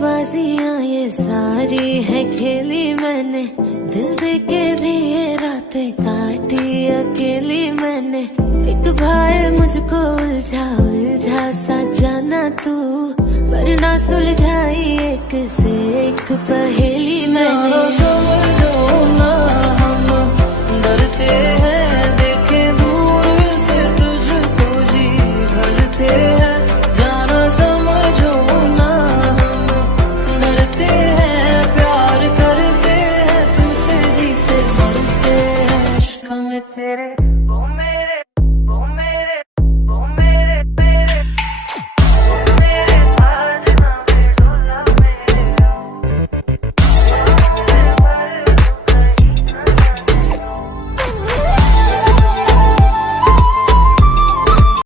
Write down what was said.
बाजियां ये सारी है खेली मैंने, दिल दे के भी ये रातें काटी अकेली मैंने। एक भाई मुझको उलझा उलझा सा जाना तू, वरना सुलझाई एक से एक पहेली मैंने। समझो ना हम डरते